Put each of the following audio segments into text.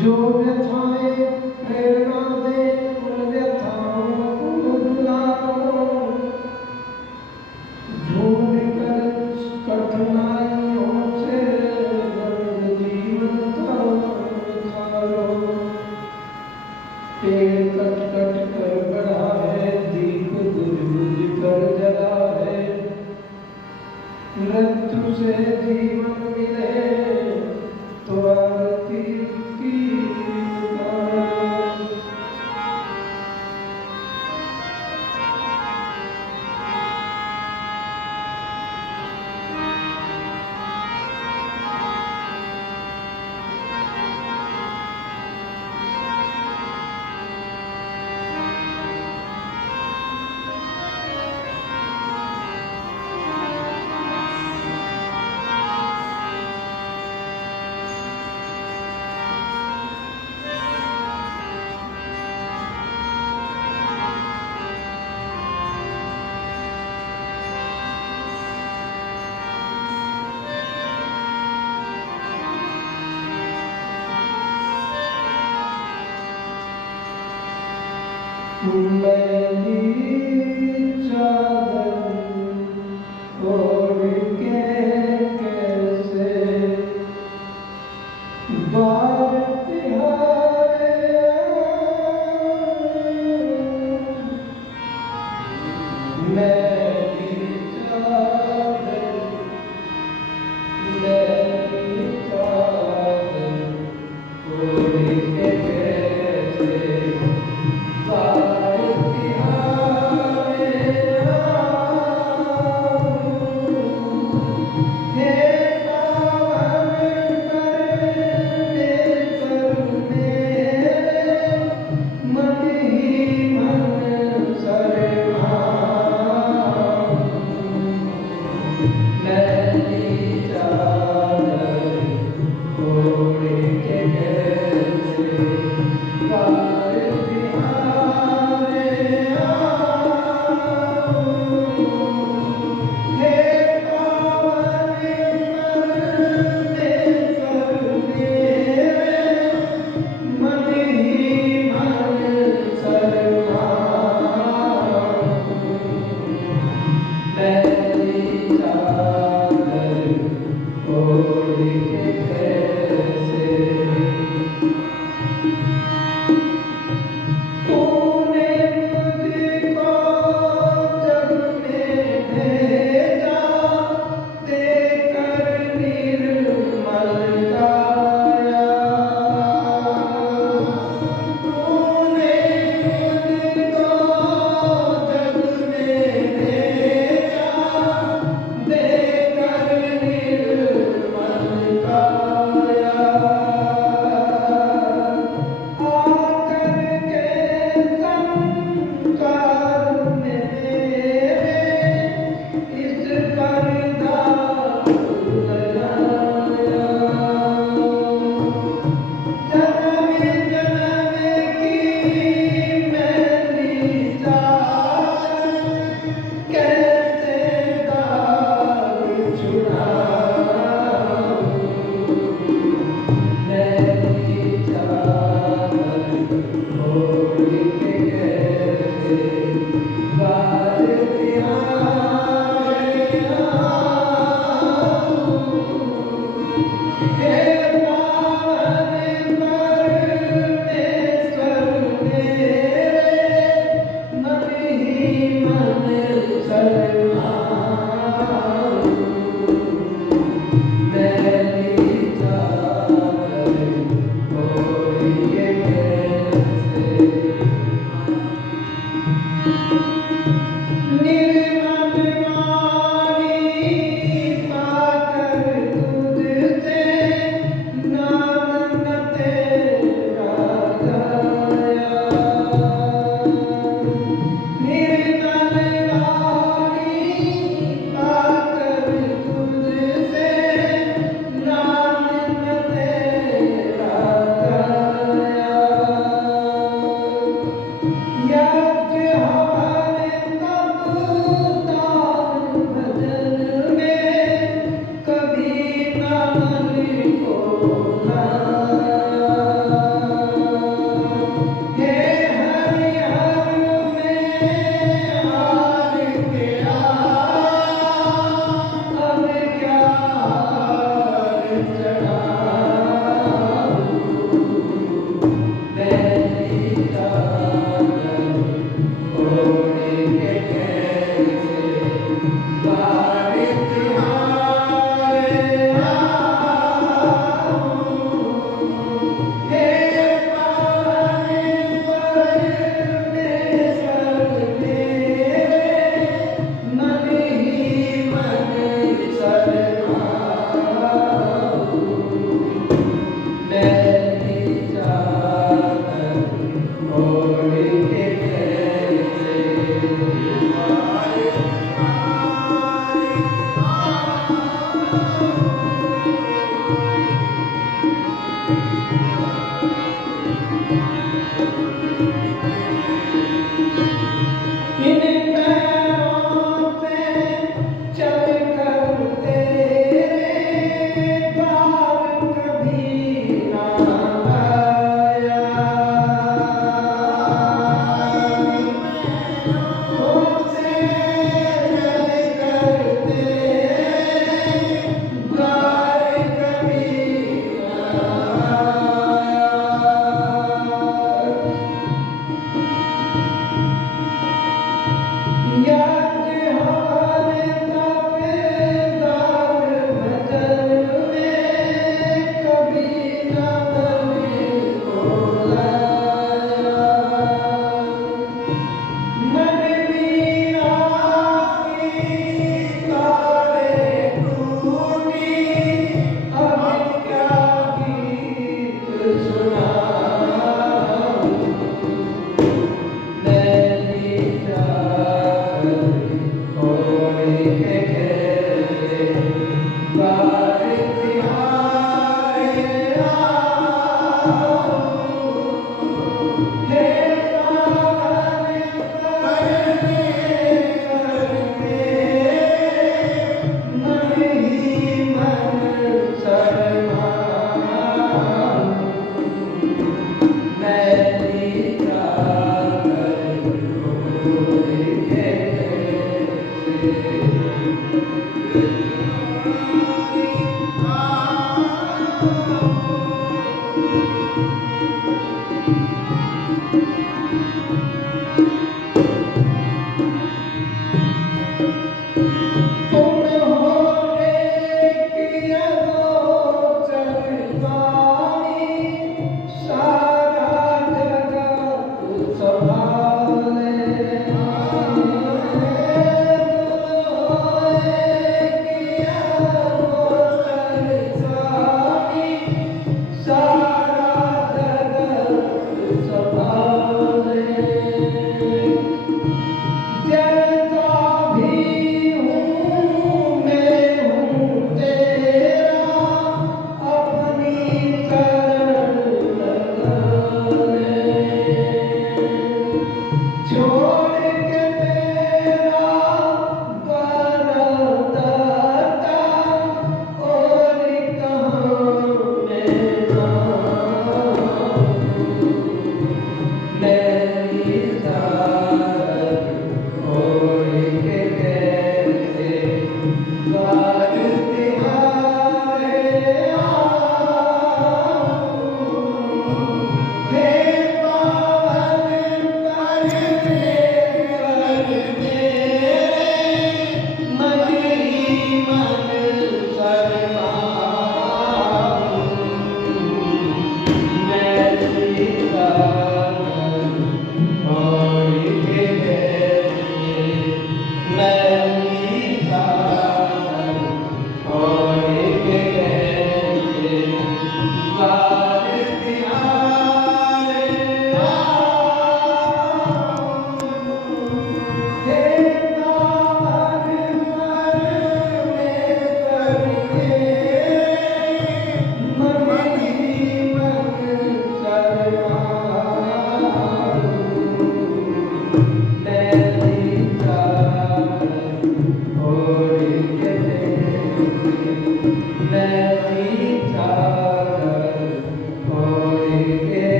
जो व्यथाएं प्रेरणा दे उन व्यथाओं को दुलारो, ढूंढ कर कठिनाइयों से जीवन का निखारो। पेड़ कट कट कर बढ़ा है, दीप बुझ बुझ कर जला है। मृत्यु से जीवन मिले तो आरती की मैली चादर ओढ़ के कैसे बार तिहारे, मैली चादर ओढ़ के कैसे बार तिहारे।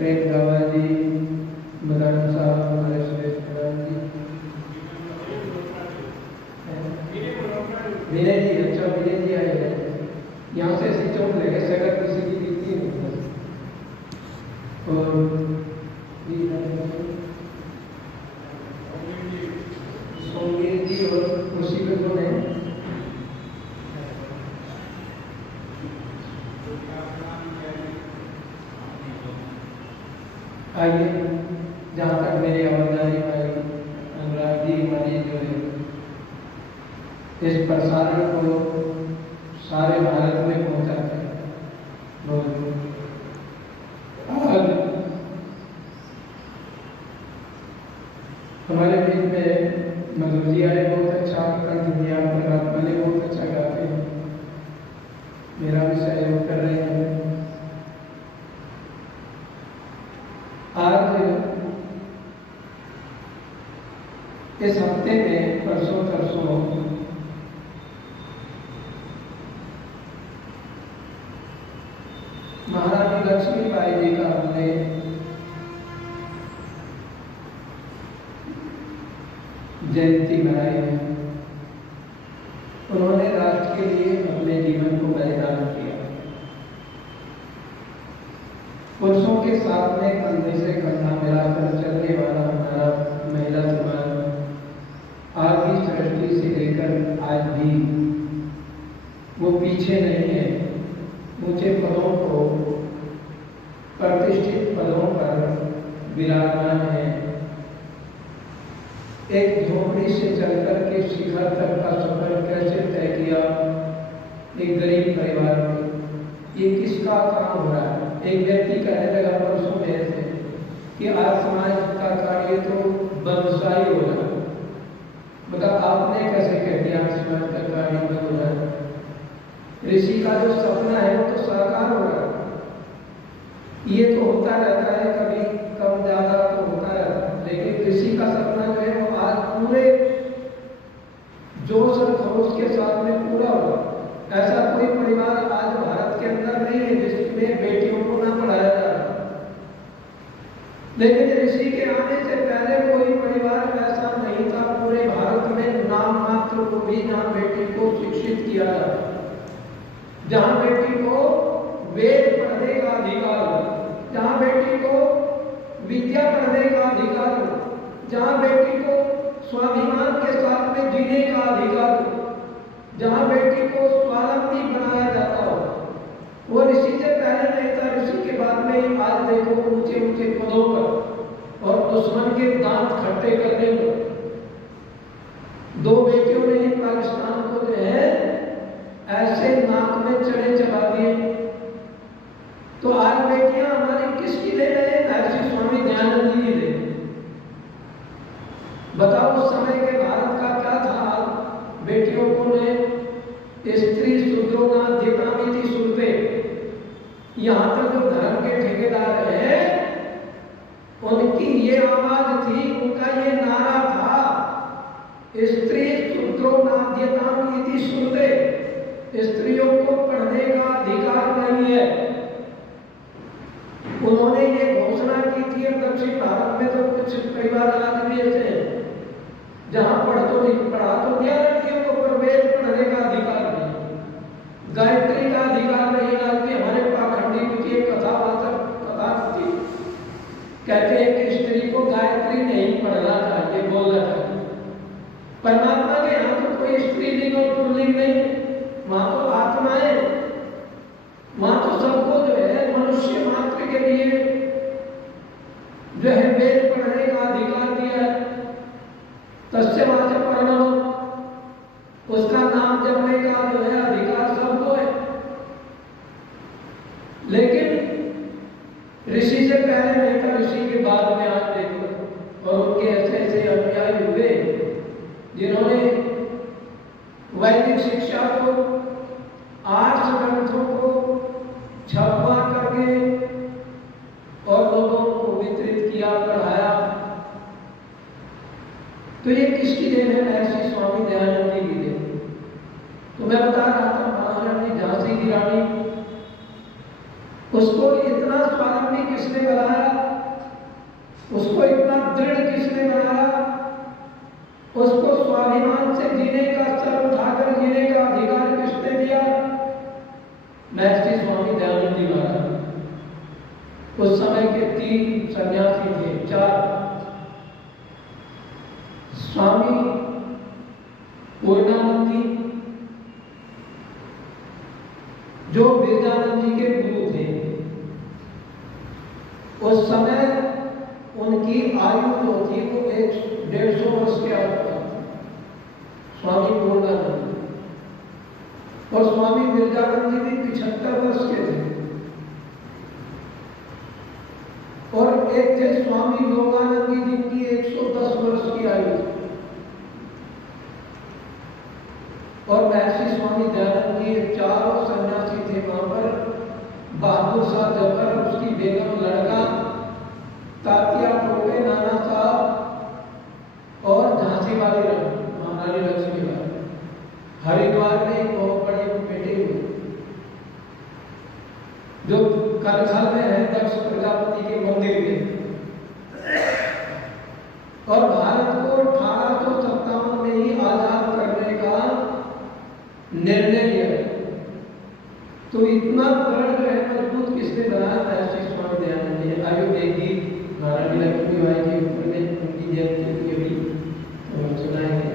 प्रेम गवा जी, मदन साहब, हमारे सुरेश प्रधान जी, विनय जी, अच्छा विनय जी आए हैं। यहाँ से ऐसी चौक लगे सगर किसी की दिखती नहीं। और सोमवीर जी और खुशी पे कौन है? आइए, जहाँ तक मेरी आवाज़ारी भाई अनुराग जी हमारी जो है इस प्रसारण को सारे भारत में पहुँचाते हैं। आज हमारे बीच में मधुर जी आए, बहुत अच्छा कंठ दिया, परमात्मा ने बहुत अच्छा गाते हैं, मेरा भी सहयोग कर रहे हैं। आज इस हफ्ते में परसों महारानी लक्ष्मीबाई जी का हमने जयंती मनाई है। उन्होंने राष्ट्र के लिए अपने जीवन को बलिदान किया। पुरुषों के साथ में कंधे से कंधा मिलाकर चलने वाला हमारा महिला समाज आज की सृष्टि से लेकर आज भी वो पीछे नहीं है। ऊंचे पदों को, प्रतिष्ठित पदों पर विराजमान है। एक झोपड़ी से चलकर के शिखर तक का सफर कैसे तय किया एक गरीब परिवार में, ये किसका काम हो रहा है? एक व्यक्ति कहने लगा परसों मेरे से कि आज समाज का कार्य तो बंदशाही हो रहा है। मतलब आपने कैसे कह दिया समाज का कार्य बंद हो रहा है? ऋषि का जो सपना है वो तो साकार हो रहा है। ये तो होता रहता है, कभी कम ज्यादा तो होता रहता है, लेकिन ऋषि का सपना जो है वो आज पूरे जोश और खरोश के साथ में पूरा हुआ। ऐसा कोई परिवार आज भारत के अंदर नहीं है जिसमें बेटियों को ना पढ़ाया जा रहा। लेकिन ऋषि के आने से पहले कोई परिवार ऐसा नहीं था पूरे भारत में नाम मात्र को भी जहाँ बेटी को शिक्षित किया जाता, जहाँ बेटी को वेद पढ़ने का अधिकार हो, जहाँ बेटी को विद्या पढ़ने का अधिकार हो, जहाँ बेटी को स्वाभिमान के साथ में जीने का अधिकार हो, जहाँ बेटी को स्वावलंबी बनाया जाता हो। वो ऋषि से पहले नहीं था, ऋषि के बाद में आज देखो ऊंचे ऊंचे पदों पर और दुश्मन के दांत खट्टे करने पर दो बेटियों ने ही पाकिस्तान को जो है ऐसे नाक में चढ़े चबा दिए। तो आज बेटियां हमारी किसकी ले रहे हैं? ऐसी स्वामी दयानंद जी की ले। बताओ उस समय के भारत का क्या था? बेटियों को ने स्त्री शूद्रोनाद्यतामिति सुनते, यहाँ तक जो धर्म के ठेकेदार हैं उनकी ये आवाज थी, उनका ये नारा था, स्त्री शूद्रोनाद्यतामिति सुनते, स्त्रियों को पढ़ने का अधिकार नहीं है। उन्होंने ये घोषणा की थी। दक्षिण भारत में तो कुछ परिवार आज भी ऐसे हैं जहां पढ़ा तो दिया लड़कियों को, पर वेद पढ़ने का अधिकार नहीं, गायत्री का अधिकार नहीं। आज भी हमारे पाखंडी की एक कथा थी, कहते हैं कि स्त्री को गायत्री नहीं पढ़ना चाहिए, बोलना चाहिए। परमात्मा के यहाँ तो कोई स्त्रीलिंग और पुल्लिंग नहीं, वहां तो आत्माएं, वहां तो सबको जो है मनुष्य मात्र के लिए जो है वेद पढ़ने का अधिकार दिया है। तस्य वाचा पढ़ना, उसका नाम जपने का जो है अधिकार सबको है। लेकिन ऋषि से पहले नहीं था, ऋषि के बाद में आज देखो, और उनके ऐसे ऐसे अनुयायी हुए जिन्होंने वैदिक शिक्षा को, 8 ग्रंथों को छपवा करके और लोगों को वितरित किया, पढ़ाया। तो ये किसकी देन है? ऐसी स्वामी दयानंद जी की देन। तो मैं बता रहा था महारानी झांसी की रानी, उसको इतना स्वावलंबी किसने बनाया, उसको इतना दृढ़ किसने बनाया, उसको स्वाभिमान से जीने का, सर उठाकर जीने का अधिकार किसने दिया? महर्षि स्वामी दयानंद जी महाराज। उस समय के 3 सन्यासी थे, 4। स्वामी पूर्णानंद जी जो विरजानंद जी के गुरु थे, उस समय उनकी आयु जो थी वो 150 वर्ष के आसपास, स्वामी पूर्णानंद। और स्वामी विरजानंद जी भी 75 वर्ष के थे। और एक थे स्वामी योगानंद जी जिनकी 110 वर्ष की आयु थी। और महर्षि स्वामी दयानंद जी, चारों सन्यासी थे वहां पर। बहादुर शाह जफर, उसकी बेगम, लड़का, तात्या टोपे, नाना साहब और झांसी वाली महारानी लक्ष्मीबाई। हरिद्वार में एक बहुत बड़े बेटे हुए जो करखल में है, दक्ष प्रजापति के मंदिर में। और भारत को 1857 में ही आजाद करने का निर्णय लिया। तो इतना दृढ़ जो है मजबूत किसने बनाया? महर्षि स्वामी दयानंद जी। आयु देगी महारानी लक्ष्मीबाई के ऊपर में उनकी जयंती की अभी सुनाएंगे।